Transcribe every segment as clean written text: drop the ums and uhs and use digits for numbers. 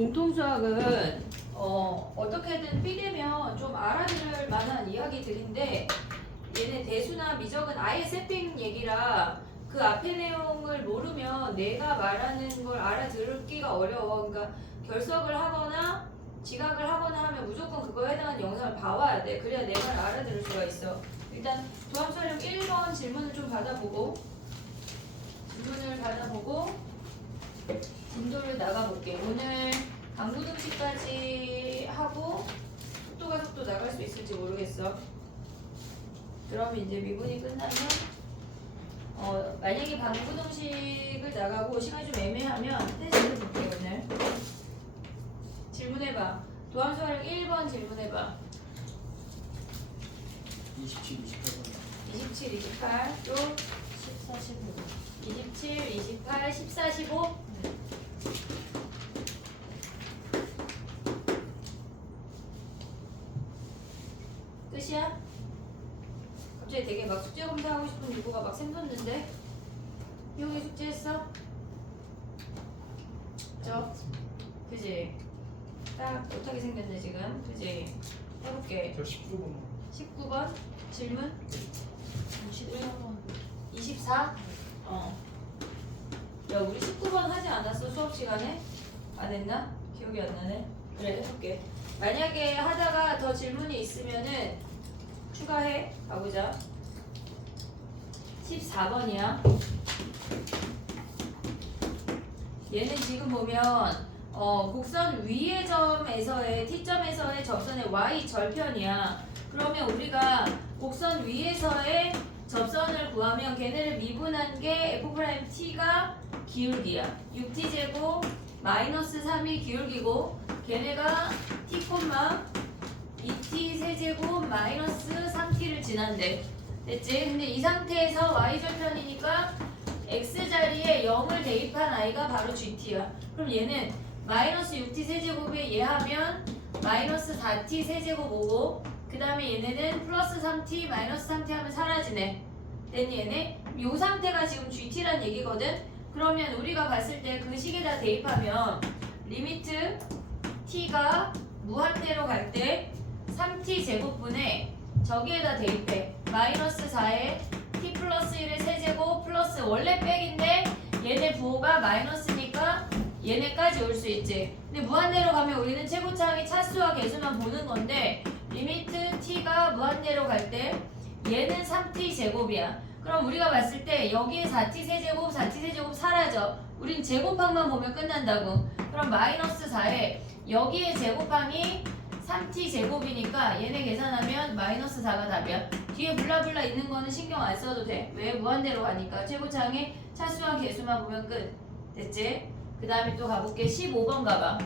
공통수학은 어떻게든 삐되면 좀 알아들을 만한 이야기들인데 얘네 대수나 미적은 아예 세핑 얘기라 그 앞에 내용을 모르면 내가 말하는 걸 알아들기가 어려워. 그러니까 결석을 하거나 지각을 하거나 하면 무조건 그거에 해당하는 영상을 봐와야 돼. 그래야 내 말을 알아들을 수가 있어. 일단 도함수활용 1번 질문을 좀 받아보고 진도를 나가볼게. 오늘 강구등식까지 하고 속도 나갈 수 있을지 모르겠어. 그럼 이제 미분이 끝나면 만약에 방구등식을 나가고 시간이 좀 애매하면 테스트를 볼게. 오늘 질문해봐. 도함수활용 1번 질문해봐. 27, 28번. 27, 28, 또 14, 15. 27, 28, 14, 15. 끝이야? 갑자기 되게 막 숙제 검사하고 싶은 누구가 막 샘솟는데? 희용이 숙제했어? 그지? 딱 못하게 생겼네 지금. 그지? 해볼게. 저 19번. 19번 질문 21번. 24? 야 우리 19번 하지 않았어 수업 시간에? 안 했나? 기억이 안 나네. 그래 해볼게. 만약에 하다가 더 질문이 있으면은 추가해. 가보자. 14번이야. 얘는 지금 보면 곡선 위의 점에서의 T점에서의 접선의 Y 절편이야. 그러면 우리가 곡선 위에서의 접선을 구하면 걔네를 미분한 게 F'T가 기울기야. 6T제곱 마이너스 3이 기울기고 걔네가 T, 2T 세제곱 마이너스 3T를 지난대. 됐지? 근데 이 상태에서 Y절편이니까 X자리에 0을 대입한 I가 바로 GT야. 그럼 얘는 마이너스 6T 세제곱에 얘 하면 마이너스 4T 세제곱 오고 그 다음에 얘네는 플러스 3T 마이너스 3T 하면 사라지네. 됐니 얘네? 요 상태가 지금 GT란 얘기거든? 그러면 우리가 봤을 때 그 식에다 대입하면 리미트 T가 무한대로 갈 때 3T 제곱분에 저기에다 대입해. 마이너스 4에 T 플러스 1의 세제곱 플러스 원래 백인데 얘네 부호가 마이너스니까 얘네까지 올 수 있지. 근데 무한대로 가면 우리는 최고차항이 차수와 개수만 보는 건데 리미트 T가 무한대로 갈 때 얘는 3T 제곱이야. 그럼 우리가 봤을 때 여기에 4T 세제곱 4T 세제곱 사라져. 우린 제곱항만 보면 끝난다고. 그럼 마이너스 4에 여기에 제곱항이 3T 제곱이니까 얘네 계산하면 마이너스 4가 답이야. 뒤에 블라블라 있는 거는 신경 안 써도 돼. 왜? 무한대로 가니까. 최고차항의 차수와 개수만 보면 끝. 됐지? 그 다음에 또 가볼게. 15번 가봐.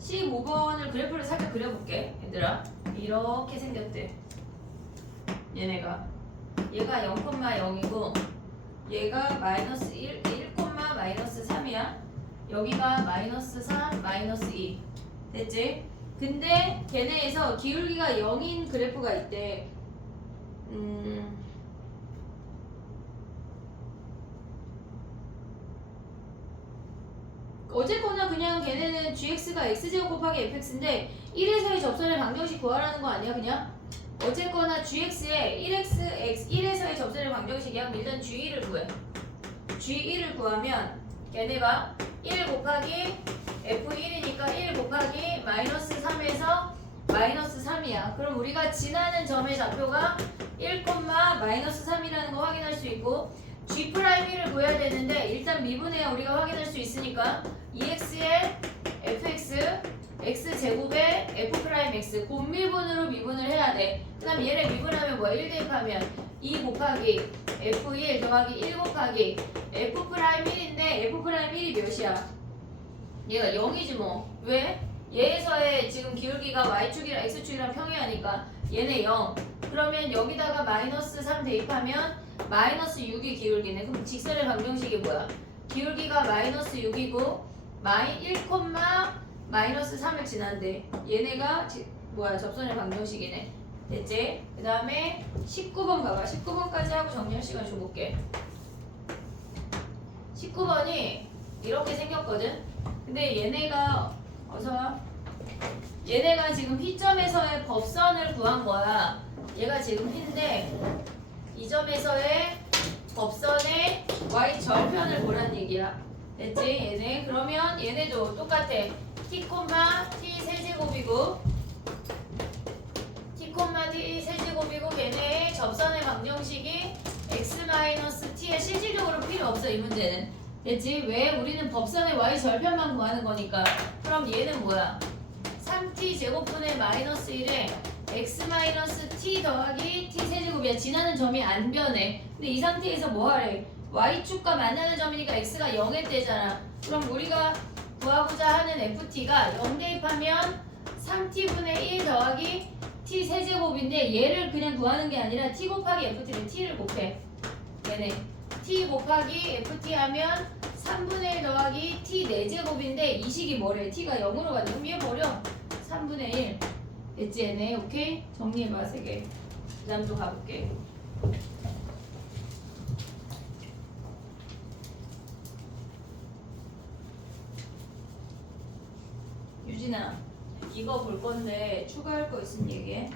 15번을 그래프를 살짝 그려볼게. 얘들아 이렇게 생겼대. 얘네가 얘가 0,0이고 얘가 마이너스 1, 마이너스 3이야. 여기가 마이너스 3, 마이너스 2. 됐지? 근데 걔네에서 기울기가 0인 그래프가 있대. 어쨌거나 그냥 걔네는 gx가 x제곱 곱하기 fx인데 1에서의 접선의 방정식 구하라는 거 아니야 그냥? 어쨌거나 gx에 1에서의 접선의 방정식이야. 일단 g1을 구해. g1을 구하면 걔네가 1 곱하기 f1이니까 1 곱하기 마이너스 3에서 마이너스 3이야. 그럼 우리가 지나는 점의 좌표가 1, 마이너스 3이라는 거 확인할 수 있고 G'1을 구해야 되는데 일단 미분해야 우리가 확인할 수 있으니까 2x에 fx x제곱에 f'x 곱미분으로 미분을 해야 돼. 그 다음 얘를 미분하면 뭐야? 1 대입하면 2 곱하기 f1 더하기 1 곱하기 f'1인데 f'1이 몇이야? 얘가 0이지 뭐. 왜? 얘에서의 지금 기울기가 y축이랑 x축이랑 평이하니까 얘네 0. 그러면 여기다가 마이너스 3 대입하면 마이너스 6이 기울기네. 그럼 직선의 방정식이 뭐야? 기울기가 마이너스 6이고 1, 마이너스 3을 지난대. 얘네가 접선의 방정식이네. 됐지? 그 다음에 19번 가봐. 19번까지 하고 정리할 시간 줘볼게. 19번이 이렇게 생겼거든. 근데 얘네가 얘네가 지금 P점에서의 법선을 구한 거야. 얘가 지금 P인데 이 점에서의 법선의 y 절편을 보란 얘기야. 됐지? 얘네. 그러면 얘네도 똑같아. t, t 세제곱이고 t, 세제곱이고 얘네의 접선의 방정식이 x-t에 실질적으로 필요 없어 이 문제는. 됐지? 왜? 우리는 법선의 y 절편만 구하는 거니까. 그럼 얘는 뭐야? 3t 제곱분의 마이너스 1에 x-t 더하기 t 세제곱이야. 지나는 점이 안 변해. 근데 이 상태에서 뭐 하래? y축과 만나는 점이니까 x가 0일 때잖아. 그럼 우리가 구하고자 하는 ft가 0 대입하면 3t분의 1 더하기 t 세제곱인데 얘를 그냥 구하는 게 아니라 t 곱하기 ft면 t를 곱해. 얘네 t 곱하기 ft 하면 3분의 1 더하기 t 4제곱인데 이 식이 뭐래? t가 0으로 가네. 그럼 얘 버려. 3분의 1 됐지 얘네? 오케이? 정리해봐 3개. 그 다음 또 가볼게. 유진아 이거 볼 건데 추가할 거 있으면 얘기해.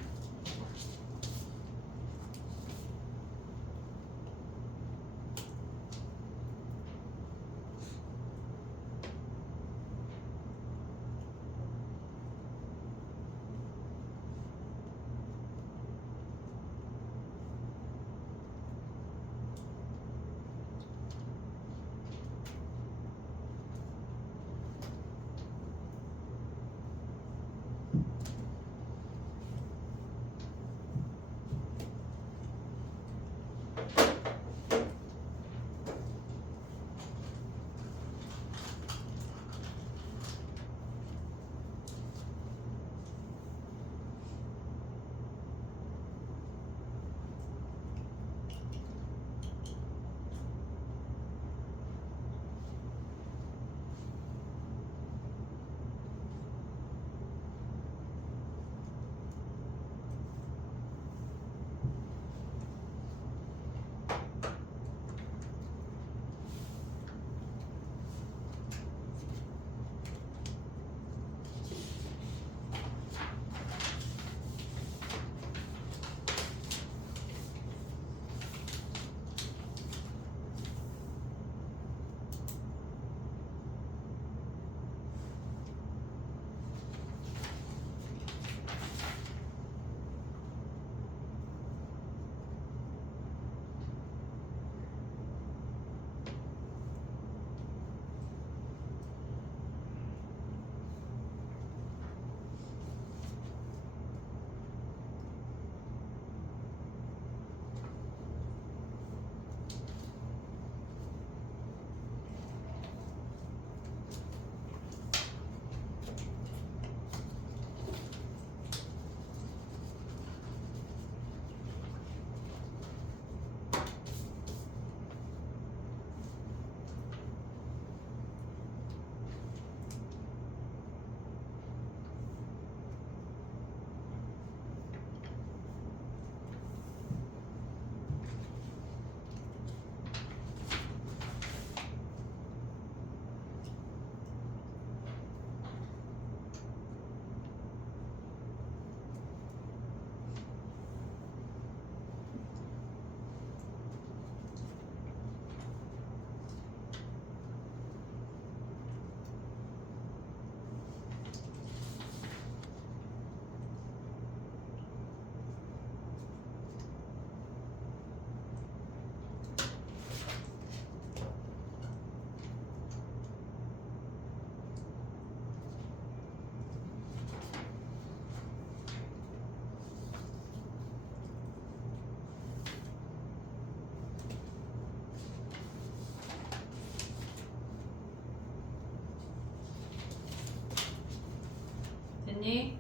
됐니?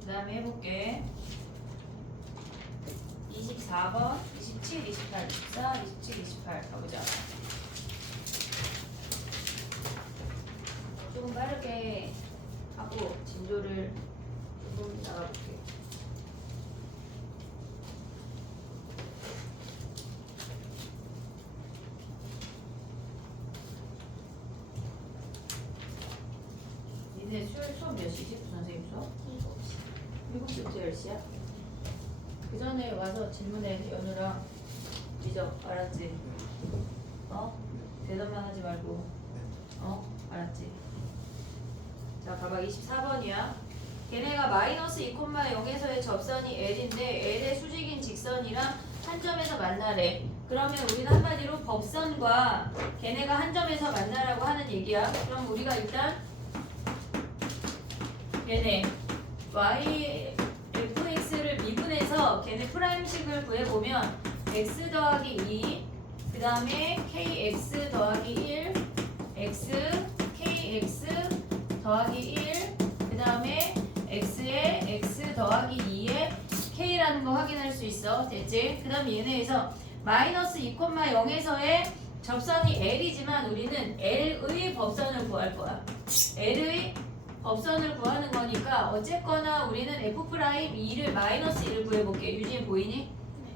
그 다음에 해볼게. 24번, 27, 28, 24, 27, 28 가보자. 조금 빠르게 하고 진도를 조금 나가볼게. 근데 수업 몇 시지? 선생님 수업? 7시. 7시부터 10시야? 그 전에 와서 질문해 연우랑 미적 알았지? 어? 대답만 하지 말고 어? 알았지? 자 봐봐 24번이야 걔네가 마이너스 2,0에서의 접선이 L인데 L의 수직인 직선이랑 한 점에서 만나래. 그러면 우리는 한마디로 법선과 걔네가 한 점에서 만나라고 하는 얘기야. 그럼 우리가 일단 걔네 y fx를 미분해서 걔네 프라임식을 구해보면 x 더하기 2 그 다음에 kx 더하기 1 x kx 더하기 1 그 다음에 x에 x 더하기 2에 k라는 거 확인할 수 있어. 됐지? 그 다음 얘네에서 마이너스 2,0에서의 접선이 L이지만 우리는 L의 법선을 구할 거야. L의 법선을 구하는 거니까 어쨌거나 우리는 F'2를 마이너스 1을 구해볼게. 유진 보이니?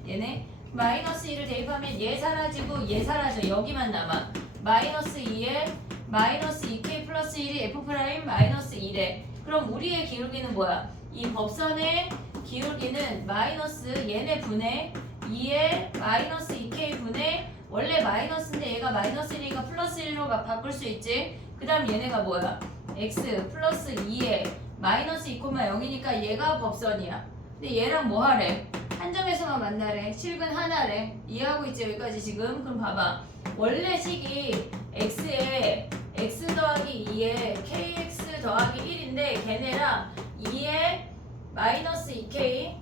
얘네 마이너스 1을 대입하면 얘 사라지고 얘 사라져. 여기만 남아. 마이너스 2에 마이너스 2k 플러스 1이 F' 마이너스 1에 그럼 우리의 기울기는 뭐야? 이 법선의 기울기는 마이너스 얘네 분의 2에 마이너스 2k 분의 원래 마이너스인데 얘가 마이너스 1이니까 플러스 1로 바꿀 수 있지? 그 다음 얘네가 뭐야? x 플러스 2에 마이너스 2,0이니까 얘가 법선이야. 근데 얘랑 뭐 하래? 한 점에서만 만나래. 실근 하나래. 이해하고 있지? 여기까지 지금? 그럼 봐봐. 원래 식이 x에 x 더하기 2에 kx 더하기 1인데 걔네랑 2에 마이너스 2k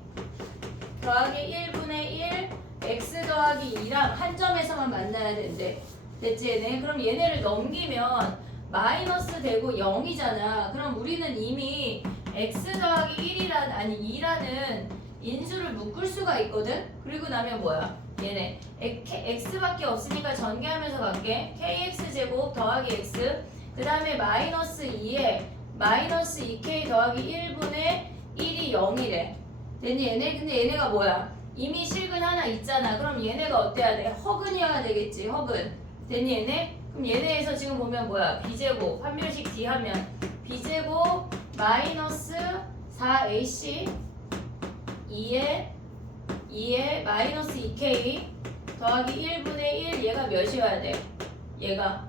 더하기 1분의 1 x 더하기 2랑 한 점에서만 만나야 된대. 됐지 얘네? 그럼 얘네를 넘기면 마이너스 되고 0이잖아. 그럼 우리는 이미 x 더하기 1이란 아니 2라는 인수를 묶을 수가 있거든? 그리고 나면 뭐야? 얘네 x밖에 없으니까 전개하면서 갈게. kx제곱 더하기 x 그 다음에 마이너스 2에 마이너스 2k 더하기 1분의 1이 0이래. 됐니 얘네? 근데 얘네가 뭐야? 이미 실근 하나 있잖아. 그럼 얘네가 어때야 돼? 허근이어야 되겠지. 허근. 됐니 얘네? 그럼 얘네에서 지금 보면 뭐야? b제곱 한 별씩 d 하면 b제곱 마이너스 4ac 2에 마이너스 2k 더하기 1분의 1 얘가 몇이어야 돼? 얘가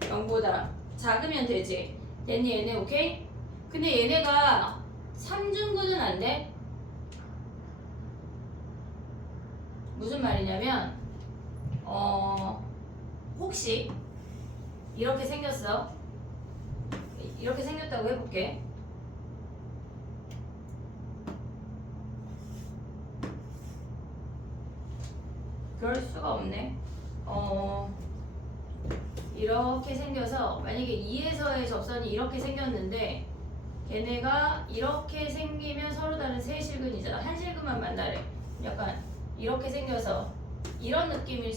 0보다 작으면 되지. 됐니 얘네? 오케이? 근데 얘네가 3중근은 안 돼? 무슨 말이냐면 혹시 이렇게 생겼어. 이렇게 생겼다고 해볼게. 그럴 수가 없네. 이렇게 생겨서 만약에 2에서의 접선이 이렇게 생겼는데 걔네가 이렇게 생기면 서로 다른 세 실근이잖아. 한 실근만 만나래. 약간 이렇게 생겨서 이런 느낌일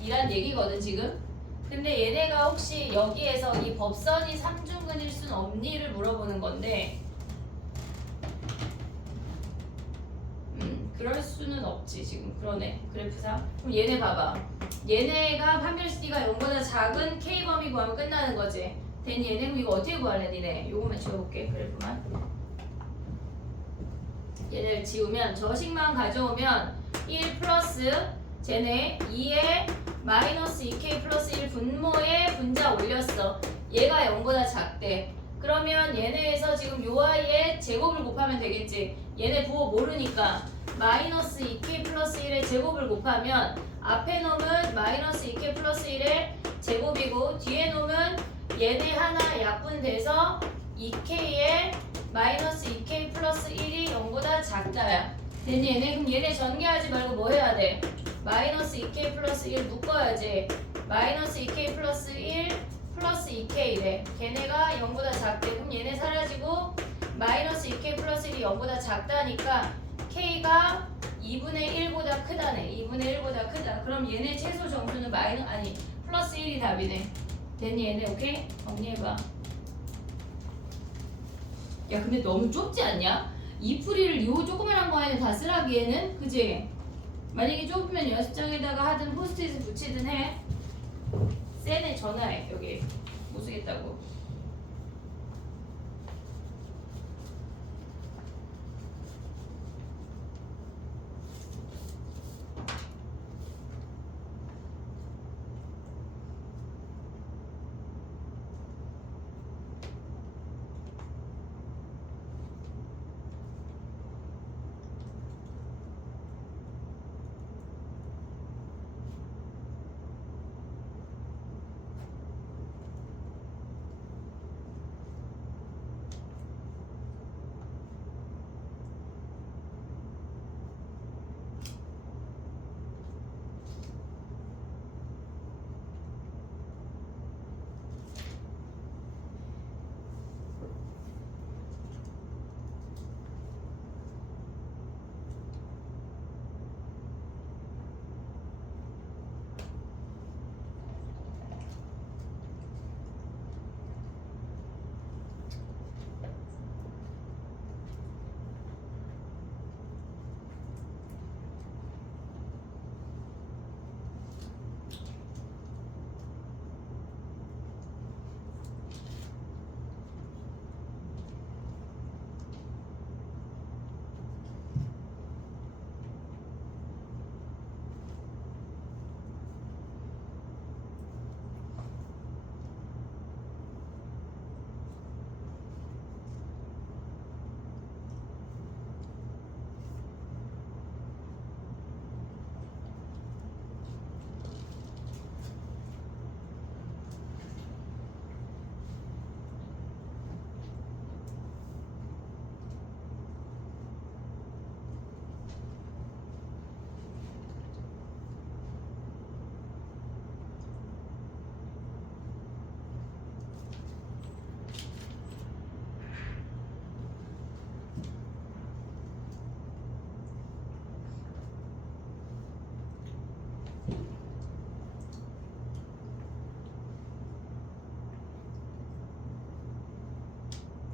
이란 얘기거든 지금. 근데 얘네가 혹시 여기에서 이 법선이 3중근일 순 없니를 물어보는 건데 그럴 수는 없지 지금. 그러네 그래프상. 그럼 얘네 봐봐. 얘네가 판별시티가 0보다 작은 K범위 구하면 끝나는 거지. 됐니 얘네? 그럼 이거 어떻게 구할래 니네? 요거만 지워볼게 그래프만. 얘네를 지우면 저식만 가져오면 1 플러스 쟤네 2에 마이너스 2k 플러스 1 분모에 분자 올렸어. 얘가 0보다 작대. 그러면 얘네에서 지금 요 아이의 제곱을 곱하면 되겠지. 얘네 부호 모르니까 마이너스 2k 플러스 1의 제곱을 곱하면 앞에 놈은 마이너스 2k 플러스 1의 제곱이고 뒤에 놈은 얘네 하나 약분돼서 2k에 마이너스 2k 플러스 1이 0보다 작다야. 됐니 얘네? 그럼 얘네 전개하지 말고 뭐 해야 돼? 마이너스 2k 플러스 1 묶어야지. 마이너스 2k 플러스 1 플러스 2k래. 걔네가 0보다 작대. 그럼 얘네 사라지고 마이너스 2k 플러스 1이 0보다 작다니까 k가 2분의 1보다 크다네. 2분의 1보다 크다. 그럼 얘네 최소 정수는 플러스 1이 답이네. 됐니 얘네? 오케이? 정리해봐. 야 근데 너무 좁지 않냐? 이 풀이를 요 조그만한 거 안에 다 쓰라기에는 그지? 만약에 좁으면 연습장에다가 하든 포스트잇을 붙이든 해. 쌤에 전화해 여기. 못 쓰겠다고.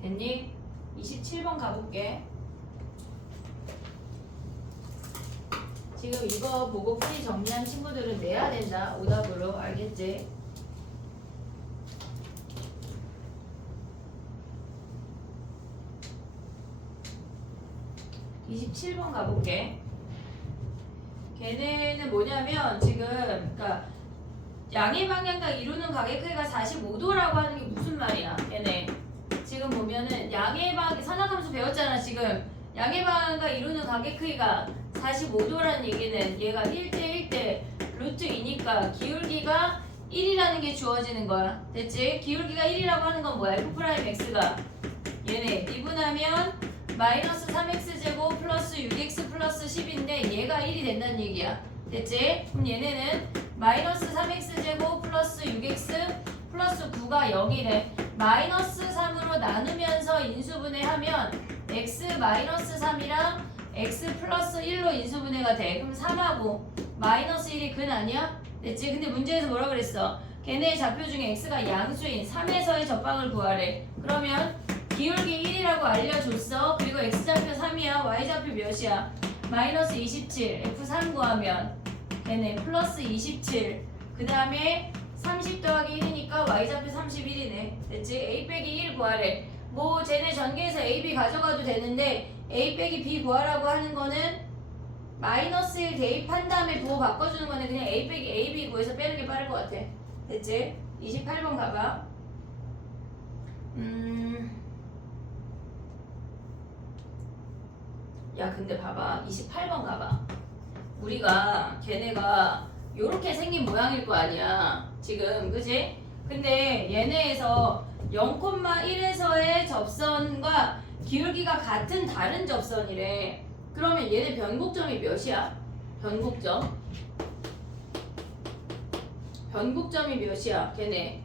됐니? 27번 가볼게. 지금 이거 보고 풀이 정리한 친구들은 내야 된다. 오답으로. 알겠지? (27번) 가볼게. 걔네는 뭐냐면 지금 그러니까 양의 방향과 이루는 각의 크기가 45도라고 하는 게 무슨 말이야? 걔네 지금 보면은 양의 방 산학함수 배웠잖아. 지금 양의 방향과 이루는 각의 크기가 45도라는 얘기는 얘가 1대 1대 루트 2니까 기울기가 1이라는 게 주어지는 거야. 됐지? 기울기가 1이라고 하는 건 뭐야? F'X가 얘네 미분하면 마이너스 3x제곱 플러스 6x 플러스 10인데 얘가 1이 된다는 얘기야. 됐지? 그럼 얘네는 마이너스 3x제곱 플러스 6x 플러스 9가 0이래. 마이너스 3으로 나누면서 인수분해하면 x 마이너스 3이랑 x 플러스 1로 인수분해가 돼. 그럼 3하고 마이너스 1이 근 아니야? 됐지? 근데 문제에서 뭐라 그랬어? 걔네의 좌표 중에 x가 양수인 3에서의 접방을 구하래. 그러면 기울기 1이라고 알려줬어. 그리고 x좌표 3이야. y좌표 몇이야? 마이너스 27. f3 구하면 걔네 플러스 27. 그 다음에 30 더하기 1이니까 y좌표 31이네. 됐지? a 빼기 1 구하래. 뭐 쟤네 전개해서 a, b 가져가도 되는데 a 빼기 b 구하라고 하는 거는 마이너스 1 대입한 다음에 부호 바꿔주는 거는 그냥 a 빼기 a, b 구해서 빼는 게 빠를 것 같아. 됐지? 28번 가봐. 야 근데 봐봐 28번 가봐. 우리가 걔네가 요렇게 생긴 모양일 거 아니야 지금. 그지? 근데 얘네에서 0,1에서의 접선과 기울기가 같은 다른 접선이래. 그러면 얘네 변곡점이 몇이야? 변곡점이 몇이야? 걔네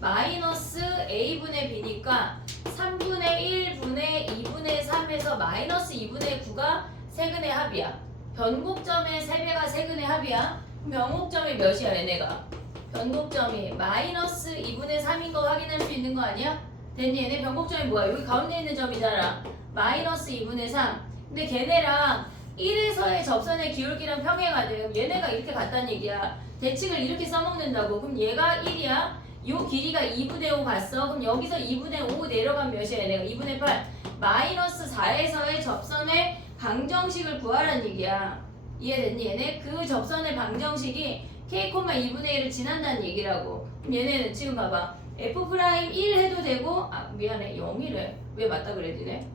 마이너스 a분의 b니까 3분의 1분의 2분의 3에서 마이너스 2분의 9가 세근의 합이야. 변곡점의 3배가 세근의 합이야. 그럼 변곡점이 몇이야 얘네가? 변곡점이 마이너스 2분의 3인 거 확인할 수 있는 거 아니야? 됐니? 얘네 변곡점이 뭐야? 여기 가운데 있는 점이잖아. 마이너스 2분의 3. 근데 걔네랑 1에서의 접선의 기울기랑 평행하대. 그럼 얘네가 이렇게 같다는 얘기야. 대칭을 이렇게 써먹는다고. 그럼 얘가 1이야. 요 길이가 2분의 5 갔어. 그럼 여기서 2분의 5 내려가면 몇이야? 내가 2분의 8 마이너스 4에서의 접선의 방정식을 구하라는 얘기야. 이해됐니? 얘네 그 접선의 방정식이 k, 2분의 1을 지난다는 얘기라고. 그럼 얘네는 지금 봐봐. f'1 해도 되고 미안해 0이래. 왜 맞다 그래 니네?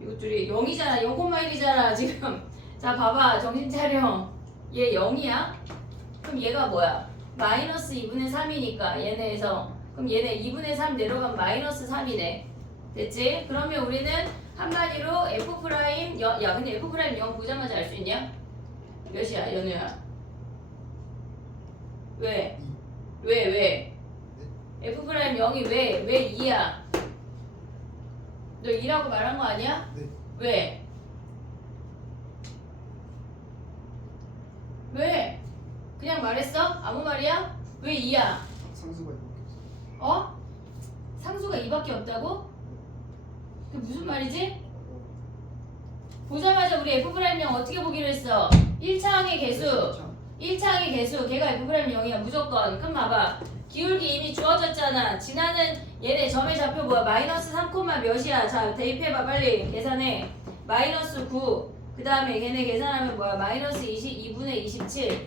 이것들이 0이잖아. 0,1이잖아 지금. 자 봐봐 정신 차려. 얘 0이야? 그럼 얘가 뭐야? 마이너스 2분의 3이니까 얘네에서 그럼 얘네 2분의 3 내려가면 마이너스 3이네. 됐지? 그러면 우리는 한마디로 f', 야 근데 f' 0 보자마자 알 수 있냐? 몇이야 연우야? 왜? 왜? f' 0이 왜 2야? 너 2라고 말한 거 아니야? 네. 왜? 왜? 그냥 말했어? 아무 말이야? 왜 2야? 상수가 이렇게 없어. 어? 상수가 2밖에 없다고? 그게 무슨 말이지? 보자마자 우리 f'0 어떻게 보기로 했어? 1차항의 개수 1차항의 개수 걔가 f'' 0이야 무조건. 그럼 봐봐 기울기 이미 주어졌잖아. 지나는 얘네 점의 좌표 뭐야? 마이너스 3, 몇이야? 자 대입해봐 빨리 계산해. 마이너스 9. 그 다음에 걔네 계산하면 뭐야? 마이너스 2분의 27.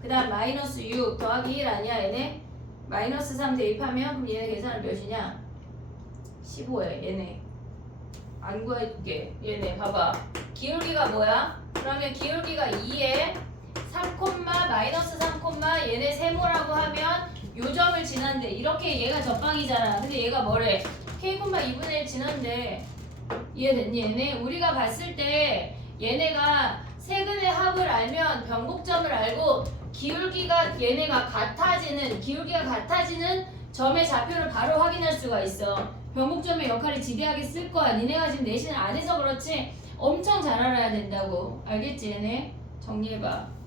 그 다음 마이너스 6 더하기 1 아니야 얘네? 마이너스 3 대입하면 그럼 얘네 계산은 몇이냐? 15에 얘네 안 구해줄게. 얘네 봐봐 기울기가 뭐야? 그러면 기울기가 2에 3, 마이너스 3, 얘네 세모라고 하면 요 점을 지난대. 이렇게 얘가 접방이잖아. 근데 얘가 뭐래? k, 2분의 1 지난대. 이해됐니 얘네? 우리가 봤을 때 얘네가 세근의 합을 알면 변곡점을 알고 기울기가 얘네가 같아지는 점의 좌표를 바로 확인할 수가 있어. 변곡점의 역할이 지대하게 쓸 거야. 니네가 지금 내신을 안 해서 그렇지 엄청 잘 알아야 된다고. 알겠지 얘네? 정리해봐.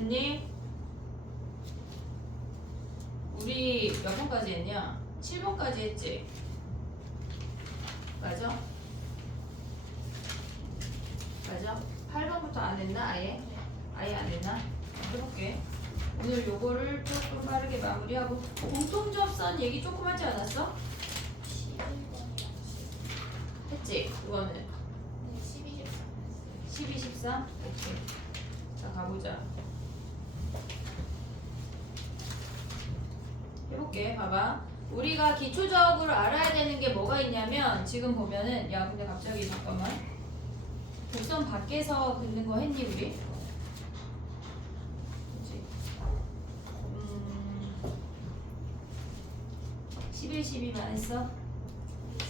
됐니? 우리 몇 번까지 했냐? 7번까지 했지? 맞아? 맞아? 8번부터 안 했나? 아예? 아예 안 했나? 해볼게. 오늘 요거를 조금 빠르게 마무리하고 공통접선 얘기 조금 하지 않았어? 11번이랑 했지? 이거는 네, 12, 13 했어요. 12, 13? 오케이. 자 가보자. 해볼게. 봐봐. 우리가 기초적으로 알아야 되는 게 뭐가 있냐면 지금 보면은 야 근데 갑자기 잠깐만 곡선 밖에서 긋는 거 했니 우리? 그치? 11, 12만 했어?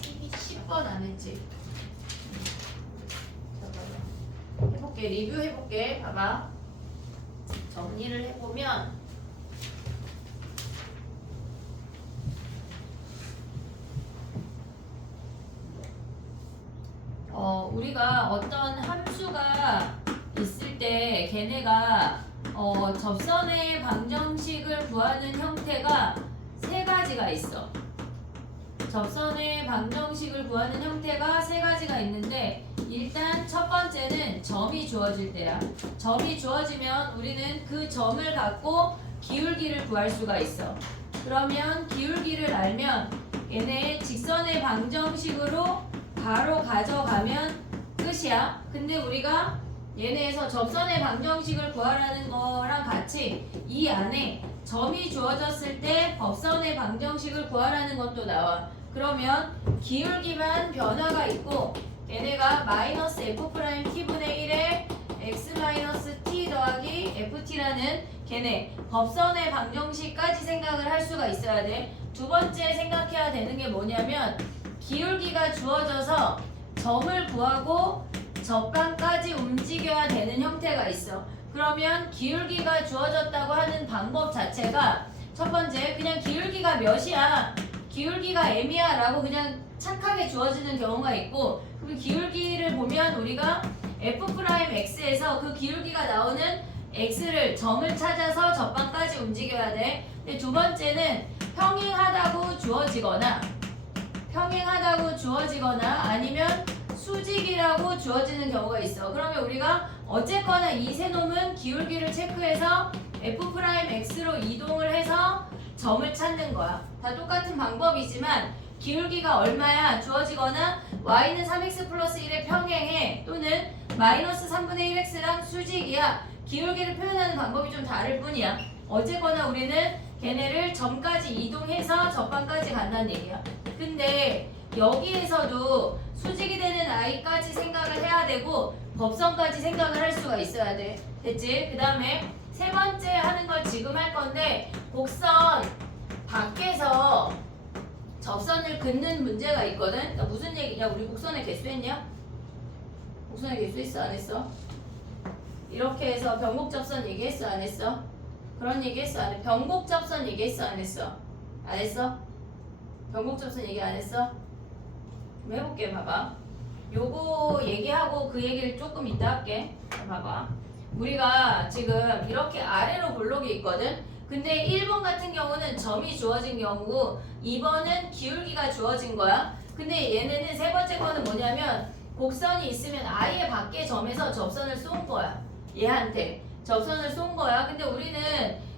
12, 10번 안 했지? 자 봐봐. 해볼게. 리뷰해볼게. 봐봐. 정리를 해보면 우리가 어떤 함수가 있을 때 걔네가 접선의 방정식을 구하는 형태가 세 가지가 있어. 접선의 방정식을 구하는 형태가 세 가지가 있는데 일단 첫 번째는 점이 주어질 때야. 점이 주어지면 우리는 그 점을 갖고 기울기를 구할 수가 있어. 그러면 기울기를 알면 얘네 직선의 방정식으로 바로 가져가면 끝이야. 근데 우리가 얘네에서 접선의 방정식을 구하라는 거랑 같이 이 안에 점이 주어졌을 때 법선의 방정식을 구하라는 것도 나와. 그러면 기울기만 변화가 있고 얘네가 마이너스 f'(t분의 1에 x 마이너스 t 더하기 ft라는 걔네 법선의 방정식까지 생각을 할 수가 있어야 돼. 두 번째 생각해야 되는 게 뭐냐면 기울기가 주어져서 점을 구하고 접방까지 움직여야 되는 형태가 있어. 그러면 기울기가 주어졌다고 하는 방법 자체가 첫 번째 그냥 기울기가 몇이야, 기울기가 m이야 라고 그냥 착하게 주어지는 경우가 있고, 그리고 기울기를 보면 우리가 f'x에서 그 기울기가 나오는 x를 점을 찾아서 접방까지 움직여야 돼. 근데 두 번째는 평행하다고 주어지거나 아니면 수직이라고 주어지는 경우가 있어. 그러면 우리가 어쨌거나 이 세 놈은 기울기를 체크해서 f'x로 이동을 해서 점을 찾는 거야. 다 똑같은 방법이지만 기울기가 얼마야 주어지거나 y는 3x 플러스 1에 평행해 또는 마이너스 3분의 1x랑 수직이야. 기울기를 표현하는 방법이 좀 다를 뿐이야. 어쨌거나 우리는 걔네를 점까지 이동해서 접방까지 간다는 얘기야. 근데 여기에서도 수직이 되는 i까지 생각을 해야 되고 법선까지 생각을 할 수가 있어야 돼. 됐지? 그 다음에 세 번째 하는 걸 지금 할 건데 곡선 밖에서 접선을 긋는 문제가 있거든? 그러니까 무슨 얘기냐? 우리 곡선의 개수 했냐? 곡선의 개수 했어? 안 했어? 이렇게 해서 변곡접선 얘기했어? 안 했어? 그런 얘기 했어? 안 했어? 변곡접선 얘기했어? 안 했어? 안 했어? 변곡접선 얘기 안 했어? 좀 해볼게. 봐봐. 요거 얘기하고 그 얘기를 조금 이따 할게. 봐봐. 우리가 지금 이렇게 아래로 볼록이 있거든? 근데 1번 같은 경우는 점이 주어진 경우고 2번은 기울기가 주어진 거야. 근데 얘네는 세 번째 거는 뭐냐면 곡선이 있으면 아예 밖에 점에서 접선을 쏜 거야. 얘한테 접선을 쏜 거야. 근데 우리는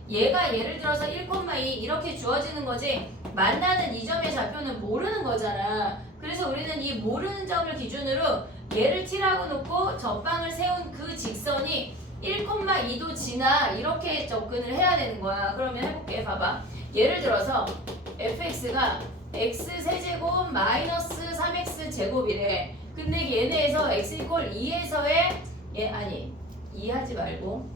얘가 예를 들어서 1,2 이렇게 주어지는 거지 만나는 이 점의 좌표는 모르는 거잖아. 그래서 우리는 이 모르는 점을 기준으로 얘를 t라고 놓고 접방을 세운 그 직선이 1,2도 지나 이렇게 접근을 해야 되는 거야. 그러면 해볼게. 봐봐. 예를 들어서 fx가 x세제곱 마이너스 3x 제곱이래. 근데 얘네에서 x 이퀄 2에서의 2 하지 말고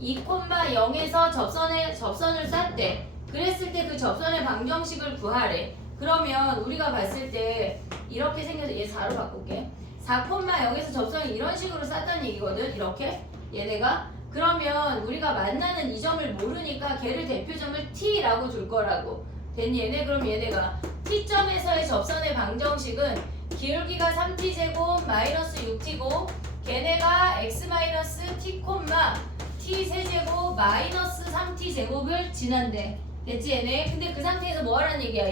2,0에서 접선을 쐈대. 그랬을 때 그 접선의 방정식을 구하래. 그러면 우리가 봤을 때 이렇게 생겨서 얘 4로 바꿀게. 4,0에서 접선을 이런 식으로 쐈다는 얘기거든. 이렇게 얘네가. 그러면 우리가 만나는 이 점을 모르니까 걔를 대표점을 t라고 둘 거라고. 됐니 얘네? 그럼 얘네가 t점에서의 접선의 방정식은 기울기가 3t제곱 마이너스 6t고 걔네가 x 마이너스 t, t 세제곱 마이너스 3t 제곱을 지난대. 됐지 얘네? 근데 그 상태에서 뭐 하라는 얘기야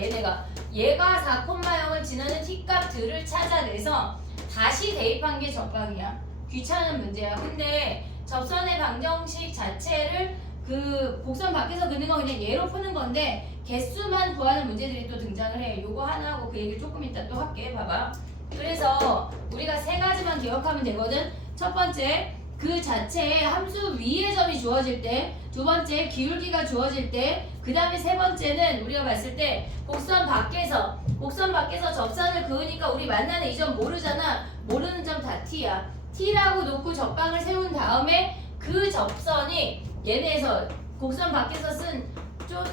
얘가 4,0을 지나는 t값들을 찾아내서 다시 대입한 게 접방이야. 귀찮은 문제야. 근데 접선의 방정식 자체를 그 곡선 밖에서 그는 건 그냥 얘로 푸는 건데 개수만 구하는 문제들이 또 등장을 해. 요거 하나 하고 그 얘기 조금 이따 또 할게. 봐봐. 그래서 우리가 세 가지만 기억하면 되거든. 첫 번째, 그 자체에 함수 위의 점이 주어질 때, 두 번째 기울기가 주어질 때, 그 다음에 세 번째는 우리가 봤을 때 곡선 밖에서 접선을 그으니까 우리 만나는 이 점 모르잖아. 모르는 점 다 t야. t라고 놓고 접방을 세운 다음에 그 접선이 얘네에서 곡선 밖에서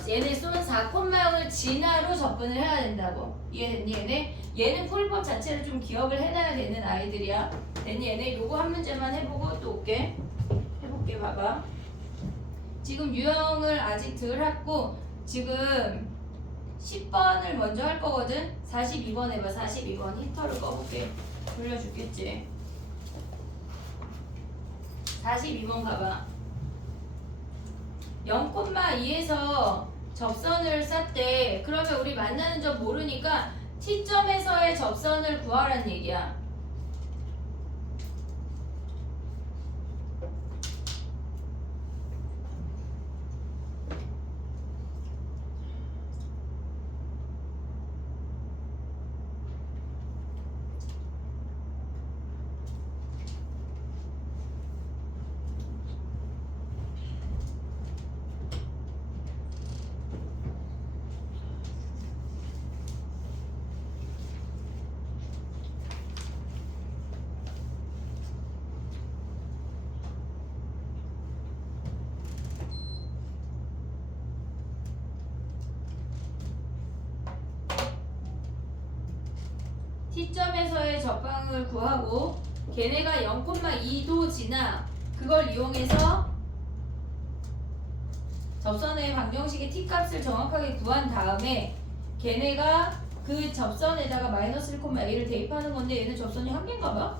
얘네 쏜 4,0을 진화로 접근을 해야 된다고. 이해됐니 얘는 풀이법 자체를 좀 기억을 해놔야 되는 아이들이야. 됐니 얘네? 요거 한 문제만 해보고 또 올게. 해볼게. 봐봐. 지금 유형을 아직 덜 했고 지금 10번을 먼저 할 거거든. 42번 해봐. 42번 히터를 꺼볼게. 돌려주겠지. 42번 가봐. 0,2에서 접선을 쌌대. 그러면 우리 만나는 점 모르니까 t점에서의 접선을 구하라는 얘기야. t점에서의 접방을 구하고 걔네가 0,2도 지나 그걸 이용해서 접선의 방정식의 t값을 정확하게 구한 다음에 걔네가 그 접선에다가 마이너스 1,a를 대입하는 건데 얘는 접선이 한 개인가 봐?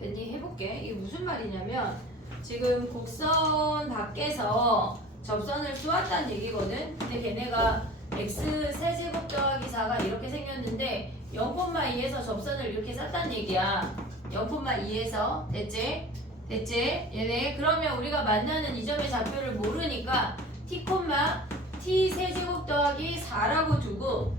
괜히 해볼게. 이게 무슨 말이냐면 지금 곡선 밖에서 접선을 쏘았다는 얘기거든. 근데 걔네가 x 세제곱 더하기 4가 이렇게 생겼는데 0,2에서 접선을 이렇게 쌌다는 얘기야. 0,2에서 됐지? 됐지? 얘네 그러면 우리가 만나는 이 점의 좌표를 모르니까 t, 세제곱 더하기 4라고 두고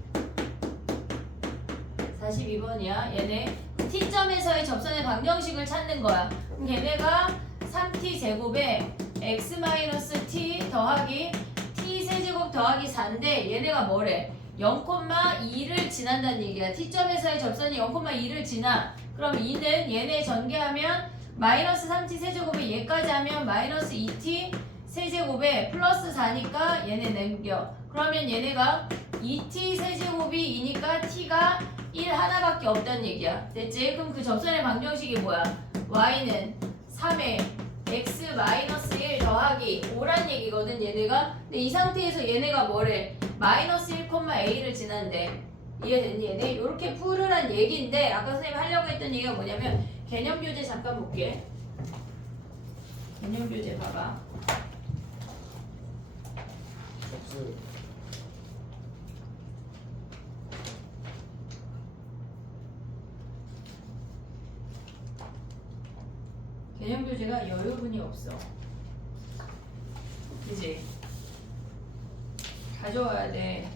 42번이야 얘네 t점에서의 접선의 방정식을 찾는 거야. 그럼 얘네가 3t 제곱에 x-t 더하기 t 세제곱 더하기 4인데 얘네가 뭐래? 0,2를 지난다는 얘기야. t점에서의 접선이 0,2를 지나. 그럼 2는 얘네 전개하면 마이너스 3t 세제곱에 얘까지 하면 마이너스 2t 세제곱에 플러스 4니까 얘네 남겨. 그러면 얘네가 2t 세제곱이 2니까 t가 1 하나밖에 없다는 얘기야. 됐지? 그럼 그 접선의 방정식이 뭐야? y는 3의 x 마이너스 1 더하기 5란 얘기거든 얘네가. 근데 이 상태에서 얘네가 뭐래? 마이너스 1,a를 지난대. 이해됐니 얘네? 이렇게 풀으란 얘기인데 아까 선생님이 하려고 했던 얘기가 뭐냐면 개념 교재 잠깐 볼게. 개념 교재 봐봐. 없어요. 개념 교재가 여유분이 없어. 그지? 가져와야 돼.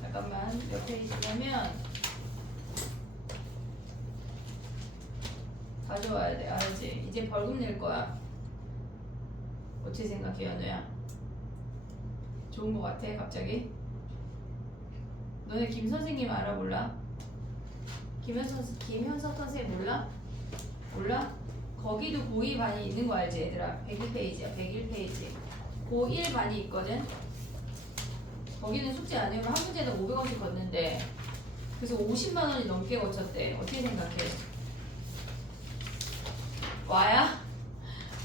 잠깐만 몇 페이지냐면 가져와야 돼. 알았지? 이제 벌금 낼 거야. 어떻게 생각해 연우야? 좋은 거 같아 갑자기? 너네 김 선생님 알아 몰라? 김현석 선생님 몰라? 몰라? 거기도 고2 반이 있는 거 알지 얘들아? 101페이지야 101페이지 고1 반이 있거든? 거기는 숙제 안 해오면 한 문제당 500원씩 걷는데 그래서 50만 원이 넘게 거쳤대. 어떻게 생각해? 와야?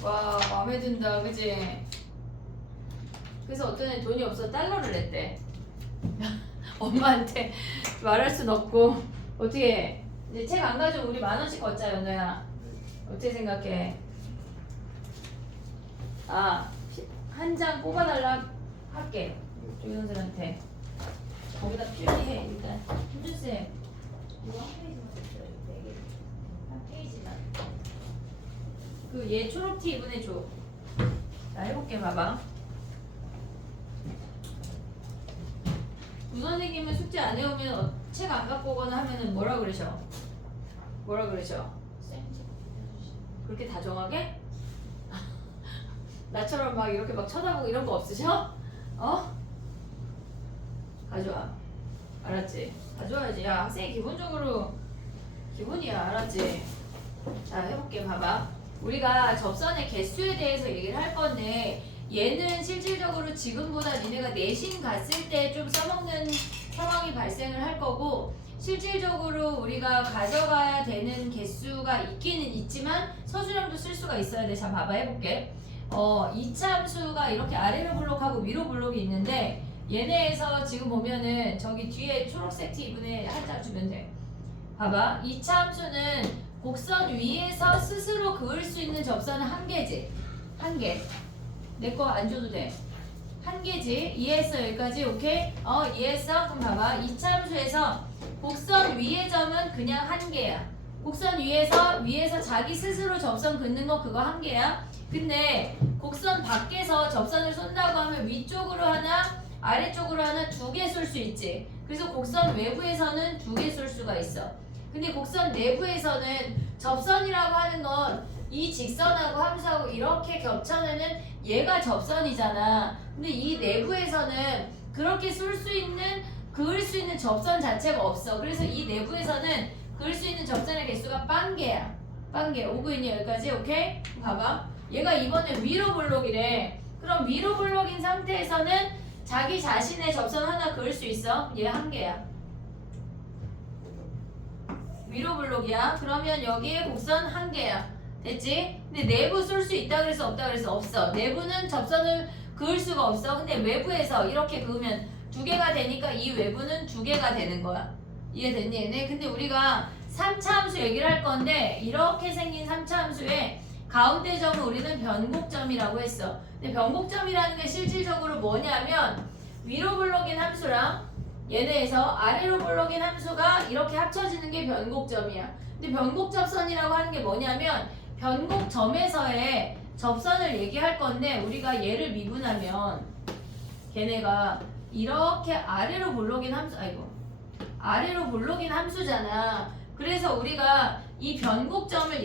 와 마음에 든다 그지? 그래서 어떤 애 돈이 없어 달러를 냈대. 엄마한테 말할 순 없고 어떻게 해? 이제 책 안 가지고 우리 10,000원씩 걷자 연우야. 어떻게 생각해? 아, 한 장 뽑아달라 할게. 조연들한테 거기다 필기해 일단. 효준쌤 이거 한 페이지만 줬어요. 한 페이지만. 그 얘 초록티 이번 애 줘. 자 해볼게 봐봐. 우 선생님은 숙제 안 해오면 책 안 갖고 오거나 하면은 뭐라 그러셔? 뭐라 그러셔? 그렇게 다정하게? 나처럼 막 이렇게 막 쳐다보고 이런 거 없으셔? 어? 가져와. 알았지? 가져와야지. 야 학생이 기본적으로 기본이야. 알았지? 자 해볼게 봐봐. 우리가 접선의 개수에 대해서 얘기를 할 건데 얘는 실질적으로 지금보다 니네가 내신 갔을 때 좀 써먹는 상황이 발생을 할 거고 실질적으로 우리가 가져가야 되는 개수가 있기는 있지만 서술형도 쓸 수가 있어야 돼. 자 봐봐 해볼게. 이차 함수가 이렇게 아래로 블록하고 위로 블록이 있는데 얘네에서 지금 보면은 저기 뒤에 초록색 T분에 한 장 주면 돼. 봐봐. 이차 함수는 곡선 위에서 스스로 그을 수 있는 접선은 한 개지. 한 개. 내 거 안 줘도 돼. 한 개지. 이해했어 여기까지? 오케이? 이해했어? 그럼 봐봐. 이차 함수에서 곡선 위의 점은 그냥 한 개야. 곡선 위에서 자기 스스로 접선 긋는 거 그거 한 개야. 근데 곡선 밖에서 접선을 쏜다고 하면 위쪽으로 하나 아래쪽으로 하나 두 개 쏠 수 있지. 그래서 곡선 외부에서는 두 개 쏠 수가 있어. 근데 곡선 내부에서는 접선이라고 하는 건 이 직선하고 함수하고 이렇게 겹쳐내는 얘가 접선이잖아. 근데 이 내부에서는 그렇게 쏠 수 있는 그을 수 있는 접선 자체가 없어. 그래서 이 내부에서는 그을 수 있는 접선의 개수가 빵개야. 빵개. 오고 있니 여기까지? 오케이? 봐봐. 얘가 이번에 위로 블록이래. 그럼 위로 블록인 상태에서는 자기 자신의 접선 하나 그을 수 있어. 얘 한 개야. 위로 블록이야. 그러면 여기에 곡선 한 개야. 됐지? 근데 내부 쏠 수 있다 그래서 없다 그래서 없어. 내부는 접선을 그을 수가 없어. 근데 외부에서 이렇게 그으면 두 개가 되니까 이 외부는 두 개가 되는 거야. 이해됐니 얘네? 근데 우리가 3차 함수 얘기를 할 건데 이렇게 생긴 3차 함수에 가운데 점은 우리는 변곡점이라고 했어. 근데 변곡점이라는 게 실질적으로 뭐냐면 위로 블록인 함수랑 얘네에서 아래로 블록인 함수가 이렇게 합쳐지는 게 변곡점이야. 근데 변곡접선이라고 하는 게 뭐냐면 변곡점에서의 접선을 얘기할 건데 우리가 얘를 미분하면 걔네가 이렇게 아래로 블록인 함수 아래로 블록인 함수잖아. 그래서 우리가 이 변곡점을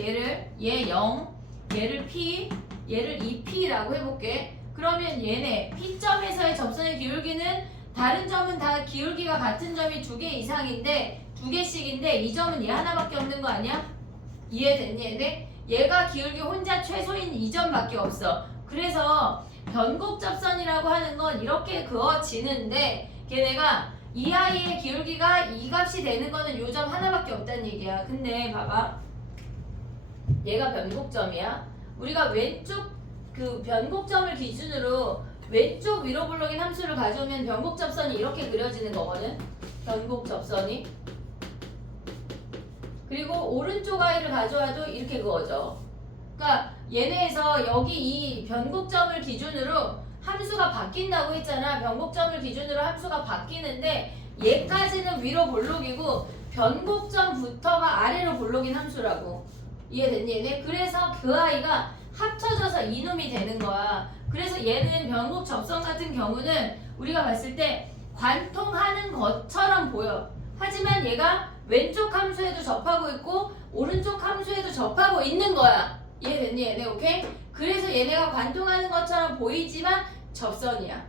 얘 0, 얘를 P, 얘를 2P라고 해볼게. 그러면 얘네 P점에서의 접선의 기울기는 다른 점은 다 기울기가 같은 점이 2개 이상인데 2개씩인데 이 점은 얘 하나밖에 없는 거 아니야? 이해됐니 얘네? 얘가 기울기 혼자 최소인 2점밖에 없어. 그래서 변곡접선이라고 하는 건 이렇게 그어지는데 걔네가 이 아이의 기울기가 이 값이 되는 거는 요 점 하나밖에 없다는 얘기야. 근데 봐봐. 얘가 변곡점이야. 우리가 왼쪽 그 변곡점을 기준으로 왼쪽 위로 블록인 함수를 가져오면 변곡 접선이 이렇게 그려지는 거거든. 변곡 접선이. 그리고 오른쪽 아이를 가져와도 이렇게 그어져. 그러니까 얘네에서 여기 이 변곡점을 기준으로 함수가 바뀐다고 했잖아. 변곡점을 기준으로 함수가 바뀌는데 얘까지는 위로 볼록이고 변곡점부터가 아래로 볼록인 함수라고. 이해됐니 얘네? 그래서 그 아이가 합쳐져서 이놈이 되는 거야. 그래서 얘는 변곡 접선 같은 경우는 우리가 봤을 때 관통하는 것처럼 보여. 하지만 얘가 왼쪽 함수에도 접하고 있고 오른쪽 함수에도 접하고 있는 거야. 이해됐니 얘네? 오케이? 그래서 얘네가 관통하는 것처럼 보이지만 접선이야.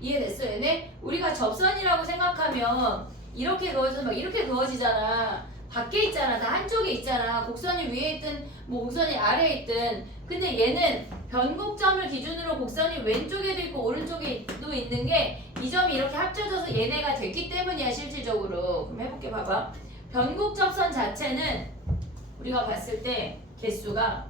이해됐어 얘네? 우리가 접선이라고 생각하면 이렇게 그어져서 막 이렇게 그어지잖아. 밖에 있잖아. 다 한쪽에 있잖아. 곡선이 위에 있든 뭐 곡선이 아래에 있든. 근데 얘는 변곡점을 기준으로 곡선이 왼쪽에도 있고 오른쪽에도 있는 게 이 점이 이렇게 합쳐져서 얘네가 됐기 때문이야 실질적으로. 그럼 해볼게 봐봐. 변곡 접선 자체는 우리가 봤을 때 개수가